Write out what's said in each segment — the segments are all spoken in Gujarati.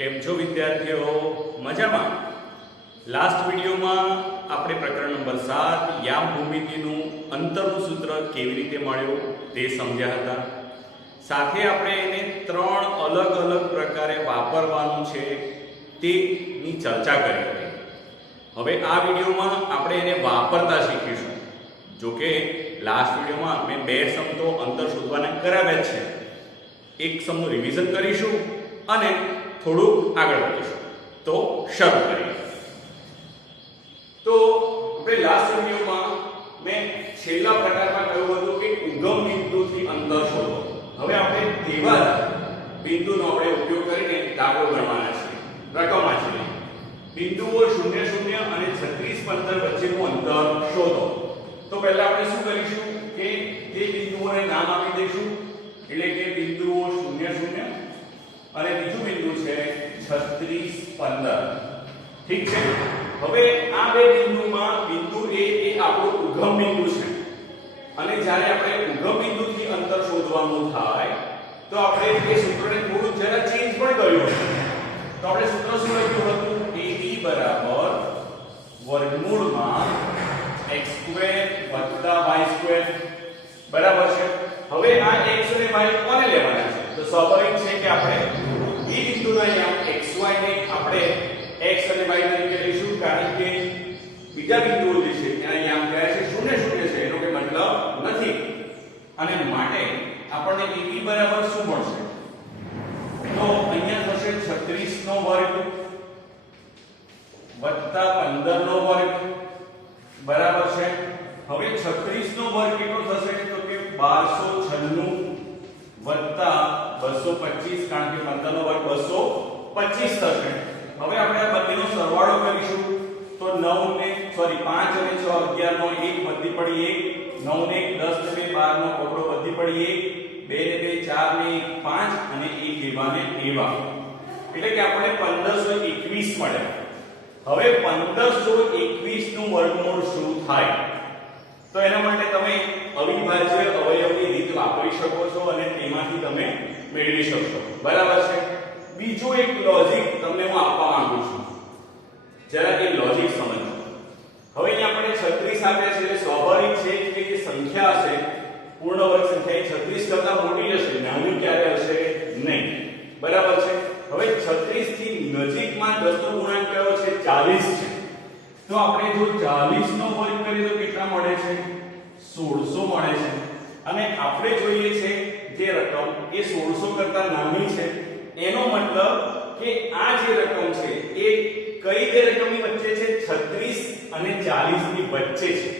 કેમ છો વિદ્યાર્થીઓ? મજામાં? લાસ્ટ વિડિયોમાં આપણે પ્રકરણ નંબર 7 યામ ભૂમિતિનું અંતરનું સૂત્ર કેવી રીતે મળ્યું તે સમજ્યા હતા. સાથે આપણે એને ત્રણ અલગ અલગ પ્રકારે વાપરવાનું છે તેની ચર્ચા કરી હતી. હવે આ વિડિયોમાં આપણે એને વાપરતા શીખીશું. જો કે લાસ્ટ વિડિયોમાં મેં બે સમ તો અંતર શોધવાના કરાવ્યા છે. એક સમનું રિવિઝન કરીશું અને થોડું આગળ વધીશું. તો શરૂ કરીએ. તો આપણે લાસ્ટ વિડિયોમાં મેં છેલ્લા પ્રકારમાં કહ્યું હતું કે ઉગમ બિંદુથી અંતર શોધો. હવે આપણે તેવા બિંદુનો આપણે ઉપયોગ કરીને દાખલો ગણવાના છે. રકમ વાંચીને બિંદુઓ 0 0 અને 36 15 વચ્ચેનું અંતર શોધો. તો પહેલા આપણે શું કરીશું કે તે બિંદુઓને નામ આપી દઈશું. એટલે કે બિંદુઓ 0 0 અને બીજું બિંદુ છે 36 15. ઠીક છે. હવે આ બે બિંદુમાં બિંદુ A એ આપણું ઉગમ બિંદુ છે અને જ્યારે આપણે ઉગમ બિંદુથી અંતર શોધવાનું થાય તો આપણે એ સૂત્રને થોડું જરા ચેન્જ પણ કર્યું છે. તો આપણે સૂત્ર શું લખ્યું હતું? AB વર્ગમૂળમાં x² + y² બરાબર છે. હવે આ x અને y કોને લેવાના છે? તો સ્વાભાવિક છે કે આપણે B બિંદુના યામ xy ને આપણે x અને y તરીકે લઈશું, કારણ કે બીજા બિંદુઓ જે છે ત્યાં યામ કયા છે? 0 0 છે. એનો કોઈ મતલબ નથી. અને માટે આપણને AB બરાબર શું મળશે? તો અહીંયા થશે 36 નો વર્ગ વત્તા 15 નો વર્ગ બરાબર છે. હવે 36 નો વર્ગ કેટલો થશે? તો કે 1296 વત્તા 225, કારણ કે 15 નો વર્ગ 225 થશે. હવે આપણે આ બંનેનો સરવાળો કરીશું તો 9 ને 5 અને 6 11 નો 1 વધી પડી 1, 9 ને 10 ને 12 નો કોટડો વધી પડી 1, 2 ને 2 4 ને 1 5 અને 1 એવા ને એવા. એટલે કે આપણે 1521 મળે. હવે 1521 નું વર્ગમૂળ શું થાય? તો એના માટે તમે અવિભાજ્ય અવયવની રીત વાપરી શકો છો અને તેમાંથી તમે મેળવી શકશો. બરાબર છે. બીજું એક લોજિક તમને હું આપવા માંગુ છું. જરા કે લોજિક સમજો. હવે અહીંયા આપણે 36 આપ્યા છે એટલે સ્વાભાવિક છે કે જે સંખ્યા હશે પૂર્ણ વર્ગ સંખ્યા એ 36 કરતા મોટી હશે, નાની ક્યારે હશે? નહીં. બરાબર છે. હવે 36 થી નજીકમાં 10 નો ગુણાંક કયો છે? 40 છે. તો આપણે જો 40 નો વર્ગ કરીએ તો કેટલા મળે છે? 1600 મળે છે. અને આપણે જોઈએ છે જે રકમ એ 1600 કરતા નાની છે. એનો મતલબ કે આ જે રકમ છે એ કઈ બે રકમની વચ્ચે છે? 36 અને 40 ની વચ્ચે છે.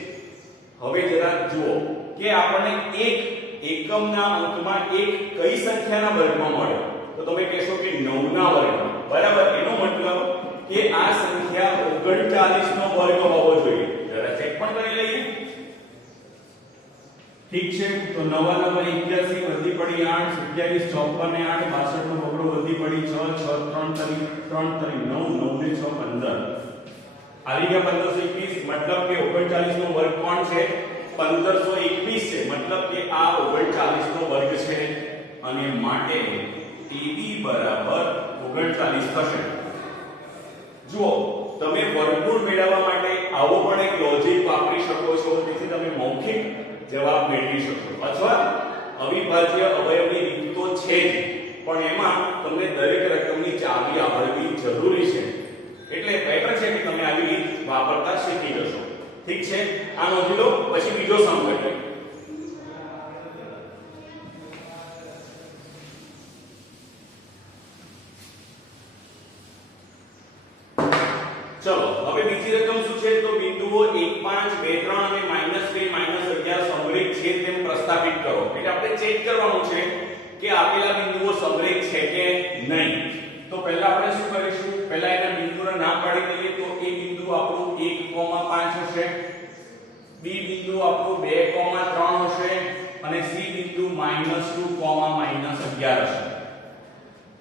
હવે જરા જુઓ કે આપણને એક એકમના અંકમાં એક કઈ સંખ્યાના વર્ગમાં મળ્યો? તો તમે કહેશો કે 9 ના વર્ગમાં. બરાબર. એનો મતલબ કે આ સંખ્યા 39 નો વર્ગ હોવો જોઈએ. જરા ચેક પણ કરી લઈએ. ઠીક છે. તો 9 9 81 વધી પડી 8, 27 54 ને 8 62 નો બગડો વધી પડી 6 6 3 તરી 9 9 ને 6 15 આવી ગયા 1521. મતલબ કે 39 નો વર્ગ કોણ છે? 1521 છે. મતલબ કે આ 39 નો વર્ગ છે અને માટે AB બરાબર 39 થશે. જુઓ, તમે વર્ગમૂળ મેળવવા માટે આવો પણ એક લોજિક વાપરી શકો છો. તેથી તમે મૌખિક જવાબ મેળવી શકશો. અથવા અવિભાજ્ય અવયવની રીત તો છે જ, પણ એમાં તમને દરેક રકમની ચાવી આવડવી જરૂરી છે. એટલે બેટર છે કે તમે આવી રીત વાપરતા શીખી જશો. ઠીક છે. આ નોંધી લો. પછી બીજો સમ કરીએ. ચલો, હવે બીજી રકમ શું છે? તો બિંદુઓ 1 5 2 3 અને -2 -11 સમરેખ છે તેમ પ્રસ્થાપિત કરો. એટલે આપણે ચેક કરવાનું છે કે આપેલા બિંદુઓ સમરેખ છે કે નહીં. તો પહેલા આપણે શું કરીશું? પહેલા એના બિંદુના નામ પાડી દઈએ. તો એ બિંદુ આપણું 1,5 હશે, બી બિંદુ આપણું 2,3 હશે અને સી બિંદુ -2,11 હશે.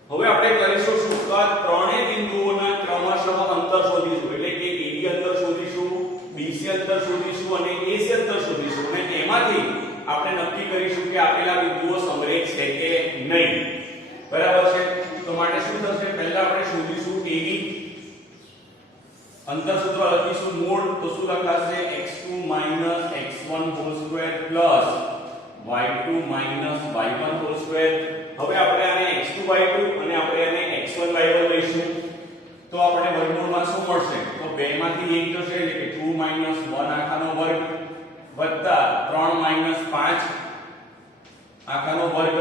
હવે આપણે કરીશું શું? તો આ ત્રણેય બિંદુઓના ક્રમશઃ અંતર શોધીશું. એટલે કે AB અંતર શોધીશું, BC અંતર શોધીશું અને AC અંતર શોધીશું અને એમાંથી આપણે નક્કી કરીશું કે આપેલા બિંદુઓ સમરેખ છે કે નહીં. બરાબર છે. તો માટે શું થશે? પહેલા આપણે અંતરસૂત્ર લખીશું મૂળ તો શું લખાશે x2 x1 whole square plus y2 y1 whole square. હવે આપણે આને x2y2 અને આપણે આને x1y1 લઈશું તો આપણે વર્ગમૂળમાં શું મળશે તો બે માંથી એક જશે એટલે કે 2 1 આખાનો વર્ગ વત્તા 3 5 આખાનો વર્ગ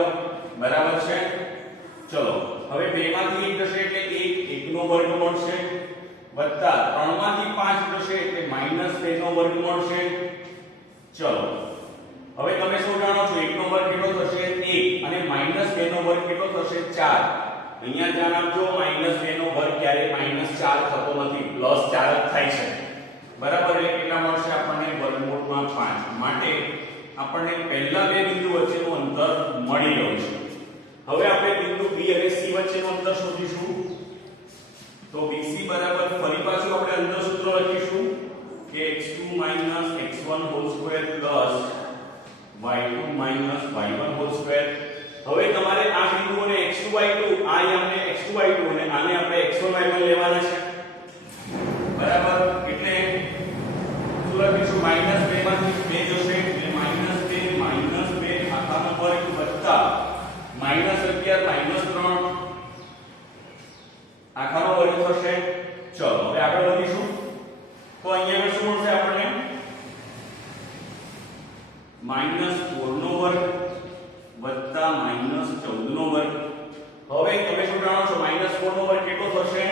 બરાબર છે. ચલો હવે બે માંથી એક જશે એટલે 1 નો વર્ગ મળશે વત્તા 3 માંથી 5 જશે એટલે -2 નો વર્ગ મળશે. ચલો હવે તમે શું જાણો છો 1 નો વર્ગ કેટલો થશે 1 અને -2 નો વર્ગ કેટલો થશે 4. અહીંયા ધ્યાન આપજો -2 નો વર્ગ ક્યારે -4 થતો નથી +4 જ થાય છે બરાબર. એટલે કેટલા મળશે આપણને વર્ગમૂળમાં 5. માટે આપણને પહેલા બે બિંદુ વચ્ચેનું અંતર મળી ગયું છે. હવે આપણે બિંદુ B અને C વચ્ચેનું અંતર શોધીશું તો BC બરાબર ફરી પાછું આપણે અંતર સૂત્ર લખીશું કે x2 x1 whole square plus y2 y1 whole square. હવે તમારે આ બિંદુઓને x2 y2 આ આપણે x2 y2 અને આને આપણે x1 y1 લેવાના છે બરાબર. એટલે શું લખીશું -2 માંથી 2 જશે એટલે -2 આખાનો વર્ગ વત્તા -11 -3 આખાનો વર્ગ થશે. ચલો હવે આગળ વધીશું તો અહીંયા શું મળશે આપણને -4 નો વર્ગ વત્તા -14 નો વર્ગ. હવે તમે શું જાણો છો -4 નો વર્ગ કેટલો થશે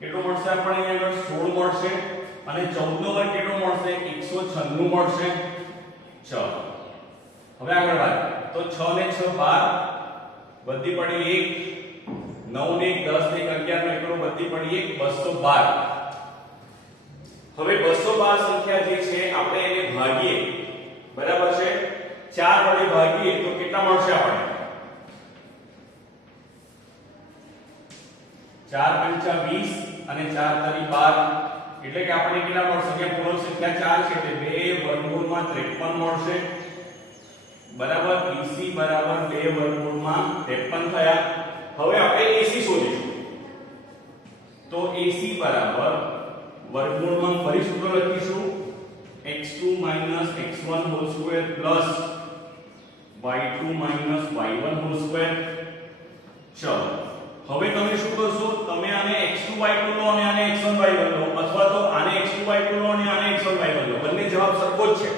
કેટલો મળશે આપણને અહીંયા આગળ 16 મળશે અને 14 નો વર્ગ કેટલો મળશે 196 મળશે. ચલો હવે આગળ વાત તો 6 ને 6 12 બધી પડી 1 9 ને 1 10 ને 11 નો એકડો બધી પડી 1 212. હવે 212 સંખ્યા જે છે આપણે એને ભાગીએ બરાબર છે 4 વડે ભાગીએ તો કેટલા મળશે આપણને 4 5 20 અને 4 તરી 12 એટલે કે આપણને કેટલા મળશે કે પૂર્ણ સંખ્યા 4 છે એટલે 2 વર્ગમૂળમાં 53 મળશે બરાબર. BC બરાબર 2 વર્ગમૂળમાં 53 થયા. હવે આપણે AC શોધીશું તો AC બરાબર વર્ગમૂળમાં ફરી સૂત્ર લખીશું x2 x1 whole square plus y2 y1 whole square. ચલો હવે તમે શું કરશો તમે આને x2 y2 લો અને આને x1 y1 લો અથવા તો આને x2 y2 લો અને આને x1 y1 લો બંને જવાબ સરખો જ છે.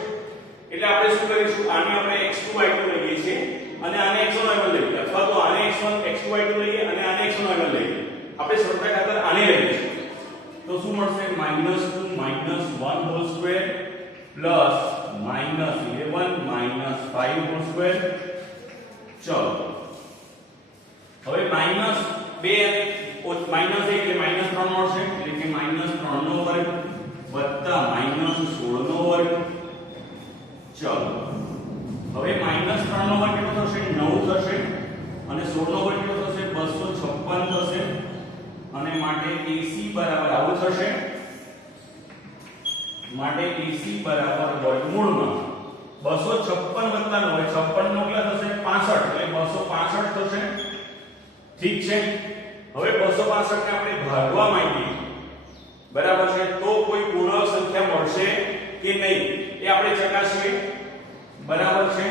એટલે આપણે શું કરીશું આને આપણે x2 y2 લઈએ છીએ અને આને x1 y1 લઈએ અથવા તો આને x2 y2 લઈએ અને આને x1 y1 લઈએ. આપણે સરળતા ખાતર આને લઈએ તો શું મળશે -2 1 whole square plus -11 5 whole square. ચલો હવે -2 અને -1 એટલે -3 મળશે એટલે કે -3 નો વર્ગ વત્તા -16 નો વર્ગ. ચલો હવે -3 નો વર્ગ કેટલો થશે 9 થશે અને 16 નો વર્ગ કેટલો થશે 256 થશે અને માટે AC બરાબર આવું થશે. માટે AC બરાબર વર્ગમૂળમાં 256 વત્તા 9 56 નો કેટલા થશે 65 એટલે 265 થશે. ઠીક છે. હવે 265 ને આપણે ભાગવા માંગીએ બરાબર છે તો કોઈ પૂર્ણાંક સંખ્યા મળશે કે નહીં એ આપણે ચકાસીએ બરાબર છે.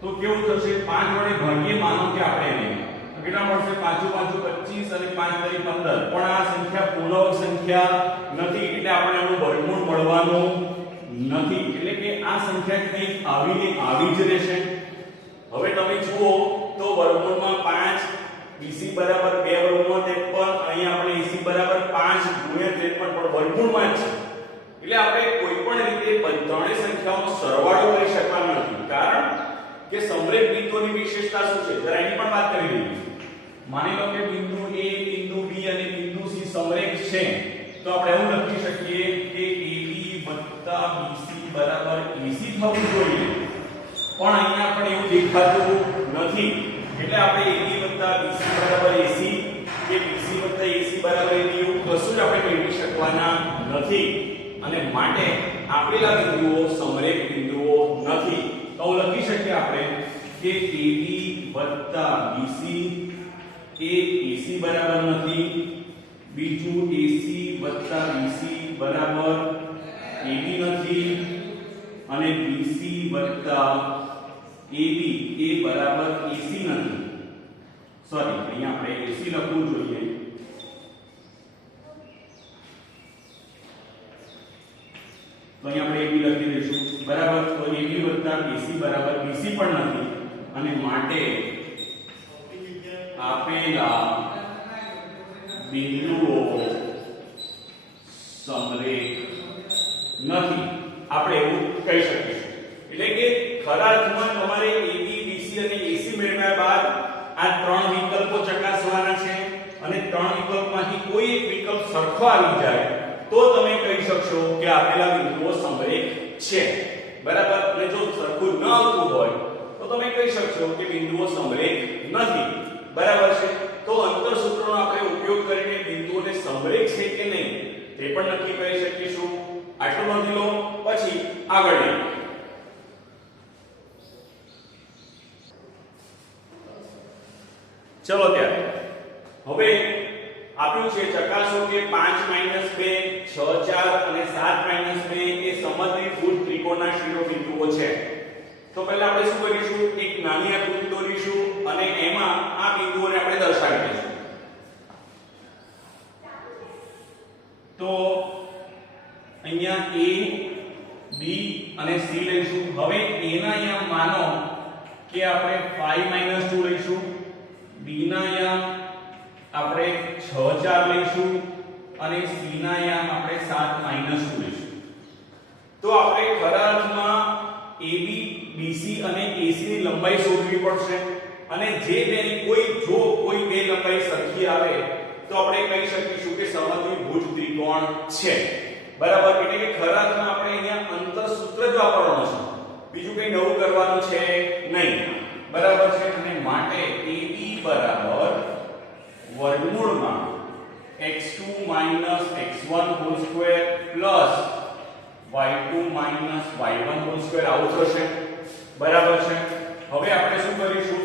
તો કેવું થશે 5 વડે ભાગીએ માનો કે આપણે એને તો કેટલા મળશે 5 5 25 અને 5 તરી 15 પણ આ સંખ્યા પૂર્ણાંક સંખ્યા નથી એટલે આપણે આનું વર્ગમૂળ મળવાનું નથી એટલે કે આ સંખ્યા કંઈક આવી જ રહેશે. હવે તમે જુઓ તો વર્ગમૂળમાં 5 BC બરાબર 2 વર્ગમૂળ 53 અહીંયા આપણે AC બરાબર 5 ગુણ્યા 53 પણ વર્ગમૂળમાં જ છે એટલે આપણે કોઈ પણ રીતે ત્રણેય સંખ્યાઓનો સરવાળો કરી શકવાના નથી કારણ કે સમરેખ બિંદુની વિશેષતા શું છે જરા એની પણ વાત કરી લઈએ. માની લો કે બિંદુ A બિંદુ B અને બિંદુ C સમરેખ છે તો આપણે એવું લખી શકીએ કે AB BC બરાબર AC થવું જોઈએ પણ અહીંયા આપણે એવું દેખાતું નથી એટલે આપણે AB BC બરાબર AC કે BC AC બરાબર AB એવું કશું જ આપણે મેળવી શકવાના નથી અને માટે આપેલા બિંદુઓ સમરેખ બિંદુઓ નથી. તો લખી શકીએ આપણે કે AB વત્તા BC એ AC બરાબર નથી, બીજું AC વત્તા BC બરાબર AB નથી, અને BC વત્તા AB એ બરાબર AC નથી. સોરી, અહીંયા આપણે AC લખવું જોઈએ. તો અહીંયા આપણે AB લખી દઈશું, બરાબર. તો AB વત્તા BC બરાબર BC પણ નથી, અને માટે આપેલા બિંદુઓ સમરેખ નથી, આપણે એવું કહી શકીશું. એટલે કે ખરા અર્થમાં તમારે AB, BC અને AC મેળવ્યા બાદ આ ત્રણ વિકલ્પો ચકાસવાના છે, અને ત્રણ વિકલ્પમાંથી કોઈ એક વિકલ્પ સરખો આવી જાય તો તમે કહી શકશો કે આપેલા બિંદુઓ સમરેખ છે, બરાબર. અને જો સરખું ન આવતું હોય તો તમે કહી શકશો કે બિંદુઓ સમરેખ નથી, બરાબર છે. તો અંતર સૂત્રનો આપણે ઉપયોગ કરીને બિંદુઓને સમરેખ છે કે નહીં તે પણ નક્કી કરી શકીશું. આટલું નોંધી લો, પછી આગળ જઈએ. ચલો ત્યારે હવે આપ્યું છે ચકાસો કે 5 - 2 6 4 અને 7 - 2 એ સમદ્વિભુજ ત્રિકોણના શિરોબિંદુઓ છે. તો પહેલા આપણે શું કરીશું, એક નાની આકૃતિ દોરીશું અને એમાં આ બિંદુઓને આપણે દર્શાવી દઈશું. તો અહીંયા A, B અને C લઈશું. હવે A ના અહીંયા માનો કે આપણે 5 - 2 લઈશું, B ના અહીંયા આપણે 6 4 લઈશું, અને C ના અહીંયા આપણે 7 - 2 લઈશું. તો આપણે ખરા અર્થમાં AB, BC અને AC ની લંબાઈ શોધવી પડશે, અને જે બેની કોઈ બે લંબાઈ સરખી આવે તો આપણે કહી શકીશું કે સમદ્વિભુજ ત્રિકોણ છે, બરાબર. એટલે કે ખરા અર્થમાં આપણે અહીંયા અંતર સૂત્ર જ વાપરવાનું છે, બીજું કંઈ નવું કરવાનું છે નહીં, બરાબર છે. અને માટે AB બરાબર વર્ગમૂળમાં x2 - x1 whole square plus y2 - y1 whole square આવું થશે, બરાબર છે. હવે આપણે શું કરીશું,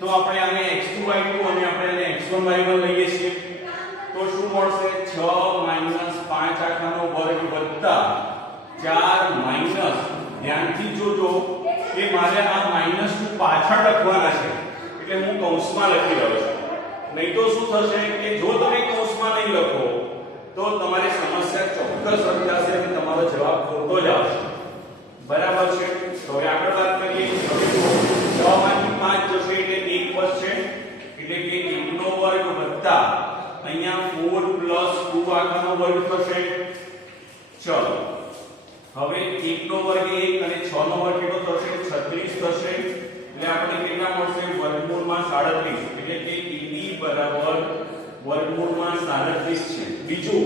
તો આપણે આને x2 y2 અને આપણે આને x1 y1 લઈએ છીએ, તો શું મળશે, 6 - 5 આખાનો વર્ગ વત્તા 4 માઈનસ, ધ્યાનથી જોજો કે મારે આ -2 પાછળ લખવાના છે, એટલે હું કૌંસમાં લખી રહ્યો છું. નહીં તો શું થશે કે જો તમે કૌંસમાં નહીં લખો તો તમારી સમસ્યા ચોક્કસ સર્જાશે અને તમારો જવાબ ખોટો જ આવશે, બરાબર છે. તો હવે આગળ વાત કરીએ. હવે જો 6 માંથી 5 જશે એટલે 1 વધશે, એટલે કે 1 નો વર્ગ વત્તા અહીંયા 4 + 2 આખાનો વર્ગ થશે. ચલો હવે 1 નો વર્ગ 1 અને 6 નો વર્ગ કેટલો થશે, 36 થશે. એટલે આપણે કેટલા મળશે, વર્ગમૂળમાં 37, એટલે કે AB બરાબર વર્ગમૂળમાં 37 છે. બીજું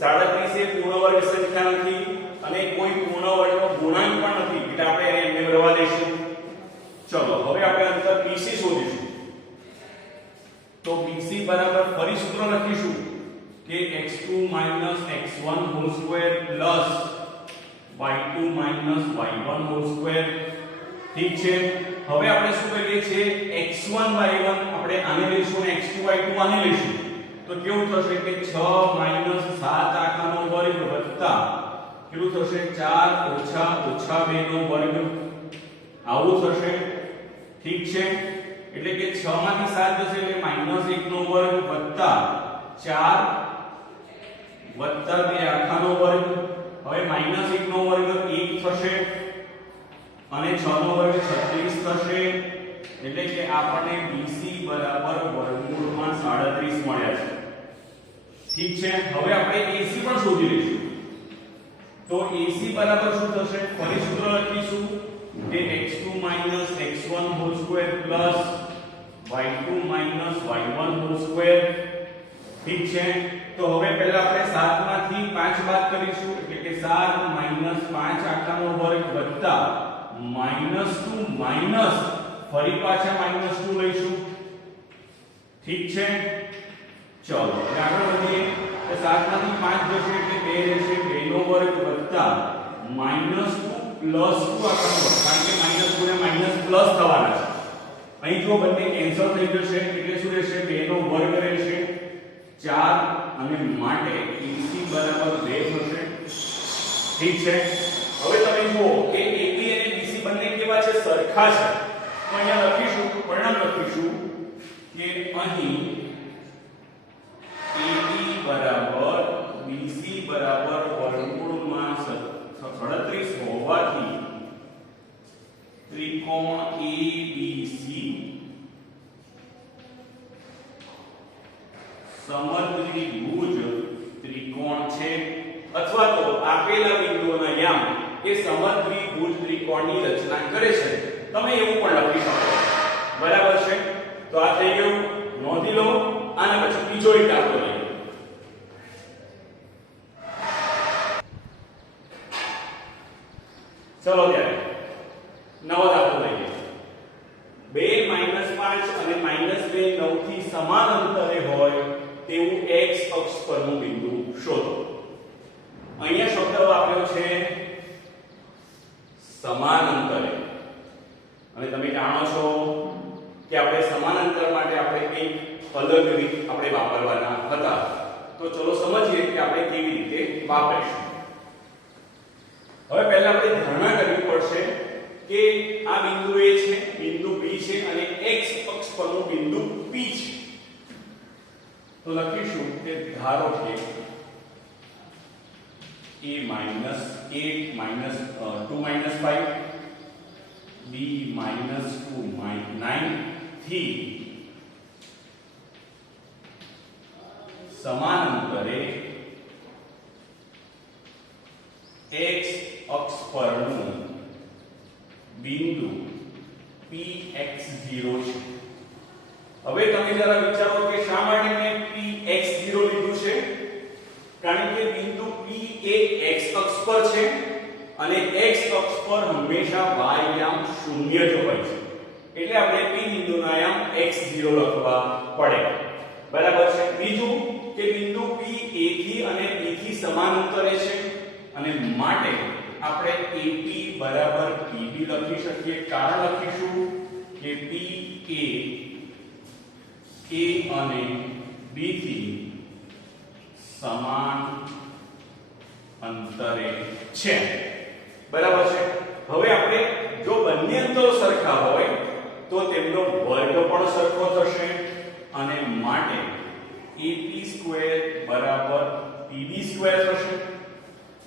37 એ પૂર્ણ વર્ગ સંખ્યા નથી અને કોઈ પૂર્ણ વર્ગનો ગુણાંક પણ નથી, એટલે આપણે એને એમને રહેવા દઈશું. ચલો હવે આપણે અંતર BC શોધીશું. તો BC બરાબર ફરી સૂત્ર લખીશું કે x2 - x1 whole square plus y2 - y1 whole square. ઠીક છે. હવે આપણે શું કરીએ છીએ, x1 y1 આપણે આને લઈશું અને x2 y2 આને લઈશું, તો કેવું થશે કે 6 - 7 આખાનો વર્ગ વત્તા કેટલું થશે, 4 - -2 નો વર્ગ આવું થશે. ઠીક છે. એટલે કે 6 માંથી 7 જશે એટલે -1 નો વર્ગ વત્તા 4 વત્તા 2 આખાનો વર્ગ. હવે -1 નો વર્ગ 1 થશે અને 6 નો વર્ગ 36 થશે, એટલે કે આપણને BC બરાબર વર્ગમૂળમાં 37 મળ્યા છે. ઠીક છે. હવે આપણે AC પણ શોધી લઈશું. તો AC બરાબર શું થશે, ફરી સૂત્ર લખીશું કે x2 - x1 whole square plus y2 - y1 whole square. ઠીક છે. તો હવે પહેલા આપણે 7 માંથી 5 બાદ કરીશું, એટલે કે 7 - 5 આખાનો વર્ગ વત્તા -2 માઈનસ ફરી પાછા -2 લઈશું. ઠીક છે. ચલો આગળ વધીએ. તો 7 માંથી 5 જશે એટલે 2 રહેશે, 2 નો વર્ગ વત્તા -2 + 2 આખાનો વર્ગ, કારણ કે -2 ને માઈનસ પ્લસ થવાના છે, અહીં જો બંને કેન્સલ થઈ જશે એટલે શું રહેશે 2 નો વર્ગ રહેશે 4 અને માટે AC બરાબર 2 થશે ઠીક છે હવે તમે જુઓ કે AB અને BC બંને કેવા છે સરખા છે તો અહીંયા લખીશું પરિણામ લખીશું કે અહીં AB બરાબર BC બરાબર વર્ગમૂળમાં 37 હોવાથી ત્રિકોણ ABC સમદ્વિભુજ ત્રિકોણ છે અથવા તો આપેલા બિંદુઓના યામ એ સમદ્વિભુજ ત્રિકોણની રચના કરે છે તમે એવું પણ લખી શકો બરાબર છે તો આ થઈ ગયું નોંધી લો આને પછી બીજો એક દાખલો લઈએ ચલો ત્યારે નવો દાખલો લઈએ 2 -5 અને -2 9 થી સમાન અંતરે હોય તેવું x અક્ષ પરનું બિંદુ શોધો અહીંયા શબ્દ વાપર્યો છે સમાન અંતરે અને તમે જાણો છો કે આપણે સમાન અંતર માટે આપણે કંઈક અલગ રીત આપણે વાપરવાના હતા તો ચલો સમજીએ કે આપણે કેવી રીતે વાપરીશું હવે પહેલા આપણે ધારણા કરવી પડશે કે આ બિંદુ A છે બિંદુ B છે અને x અક્ષ પરનું બિંદુ P છે તો લખીશું કે ધારો કે a minus 8 minus 2 minus 5 b minus 2 minus 9 થી સમાન અંતરે x અક્ષ પરનું બિંદુ px0 છે હવે તમે જરા વિચારો કે શા માટે મેં px0 લીધું છે કારણ કે બિંદુ P એ x અક્ષ પર છે અને x અક્ષ પર હંમેશા y યામ 0 જ હોય છે એટલે આપણે P બિંદુના યામ x0 લખવા પડે બરાબર છે બીજું કે બિંદુ P A થી અને B થી સમાન અંતરે છે અને માટે આપણે AP બરાબર PB લખી શકીએ કારણ લખીશું કે P એ A અને B થી સમાન અંતરે છે બરાબર છે હવે આપણે જો બંને અંતરો સરખા હોય તો તેમનો વર્ગ પણ સરખો થશે અને માટે AP² બરાબર PB² થશે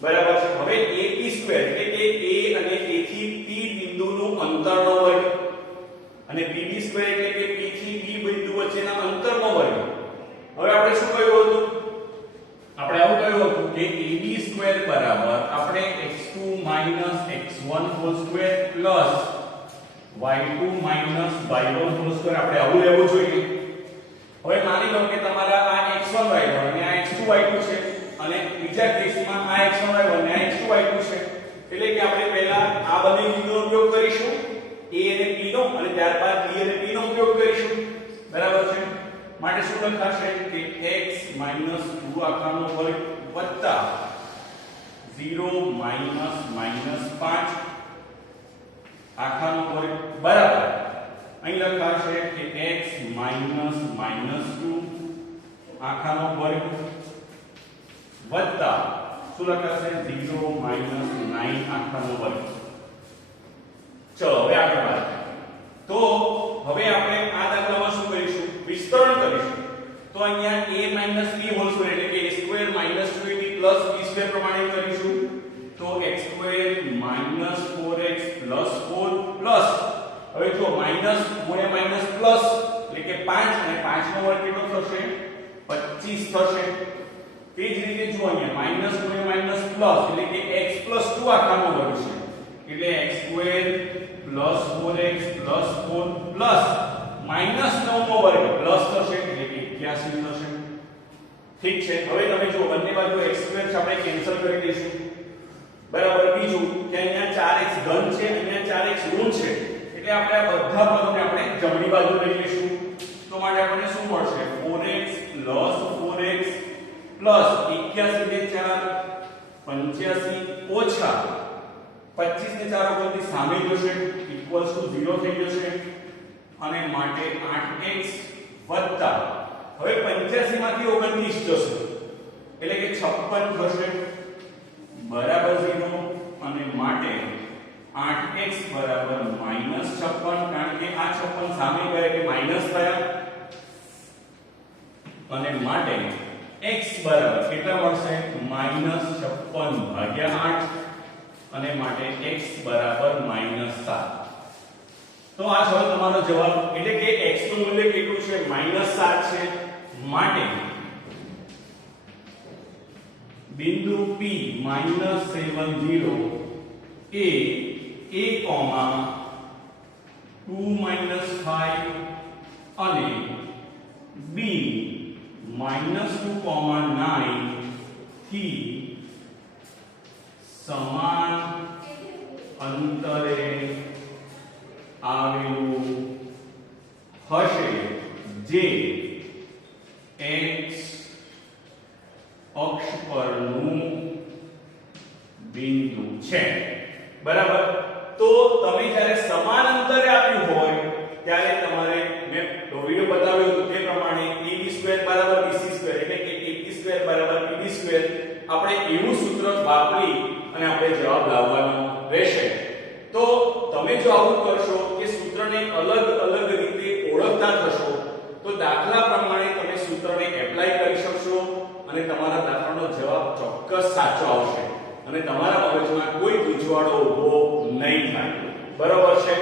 બરાબર છે હવે AP² એટલે કે A અને A થી P બિંદુનું અંતરનો વર્ગ અને PB² એટલે કે P થી B બિંદુ વચ્ચેના અંતરનો વર્ગ હવે આપણે શું કહ્યું હતું આપણે આવું કહ્યું હતું કે AB² બરાબર આપણે x2 x1² y2 y1² આપણે આવું લેવું જોઈએ હવે માની લો કે તમારા આ x1 y1 અને આ x2 y2 છે અને બીજા કેસમાં આ x1 y1 અને આ x2 y2 છે એટલે કે આપણે પહેલા આ બંને બિંદુનો ઉપયોગ કરીશું a અને p નો અને ત્યારબાદ b અને p નો ઉપયોગ કરીશું બરાબર છે માટે શું લખાશે કે x - 2 આખાનો વર્ગ વત્તા 0 - -5 આખાનો વર્ગ બરાબર અહીં લખાશે કે x - -2 આખાનો વર્ગ વત્તા શું લખાશે 0 - 9 આખાનો વર્ગ ચલો હવે આગળ વાત તો હવે આપણે આ દાખલામાં શું કરીશું વિસ્તરણ કરીશું તો અહીંયા a - b હોલ સ્ક્વેર એટલે કે a² - 2ab + b² પ્રમાણે કરીશું તો x² - 4x + 4 પ્લસ હવે જો માઈનસ ગુણ્યા માઈનસ પ્લસ એટલે કે 5 અને 5 નો વર્ગ કેટલો થશે 25 થશે તે જ રીતે જો અહીંયા માઈનસ ગુણ્યા માઈનસ પ્લસ એટલે કે x + 2 આખાનો વર્ગ છે એટલે x² + 4x + 4 પ્લસ માઈનસ 9 નો વર્ગ પ્લસ થશે એટલે કે 81 થશે ઠીક છે હવે તમે જો બંને બાજુ x² છે આપણે કેન્સલ કરી દઈશું બરાબર બીજું કે અહીંયા 4x ધન છે અહીંયા 4x ઋણ છે એટલે આપણે આ બધા પદોને આપણે જમણી બાજુ લઈ લઈશું તો માટે આપણને શું મળશે 4x + 4x + 81 ને 4 85 ઓછા 25 ને 4 ઉપરથી સામે જશે = 0 થઈ જશે અને માટે 8x વત્તા હવે 85 માંથી 29 જશે એટલે કે 56 થશે બરાબર 0 અને માટે 8x બરાબર -56 કારણ કે આ 56 સામે ગયા કે માઈનસ થયા અને માટે x બરાબર કેટલા મળશે -56 ભાગ્યા 8 અને માટે x બરાબર -7 તો આ છે તમારો જવાબ એટલે કે x નું મૂલ્ય કેટલું છે -7 છે માટે બિંદુ P -70 એ a, 2 5 અને b -2, 9 થી સમાન અંતરે આવેલું હશે જે x અક્ષ પરનું બિંદુ છે બરાબર તો તમે જ્યારે સમાન અંતરે આપ્યું હોય ત્યારે તમારે મેં વિડિયો બતાવ્યો હતો તે પ્રમાણે ab² બરાબર bc² એટલે કે ab² બરાબર pb² આપણે એવું સૂત્ર વાપરી અને આપણે જવાબ લાવવાનો રહેશે તો તમે જો આવું કરશો કે સૂત્રને અલગ અલગ રીતે ઓળખતા થશો તો દાખલા પ્રમાણે તમે સૂત્રને એપ્લાય કરી શકશો અને તમારા દાખલાનો જવાબ ચોક્કસ સાચો આવશે અને તમારા મગજમાં કોઈ ગૂંચવાડો ઊભો નહીં થાય બરોબર છે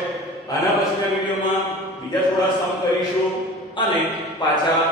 આના પછીના વિડિયોમાં બીજા થોડા સમ કરીશું અને પાછા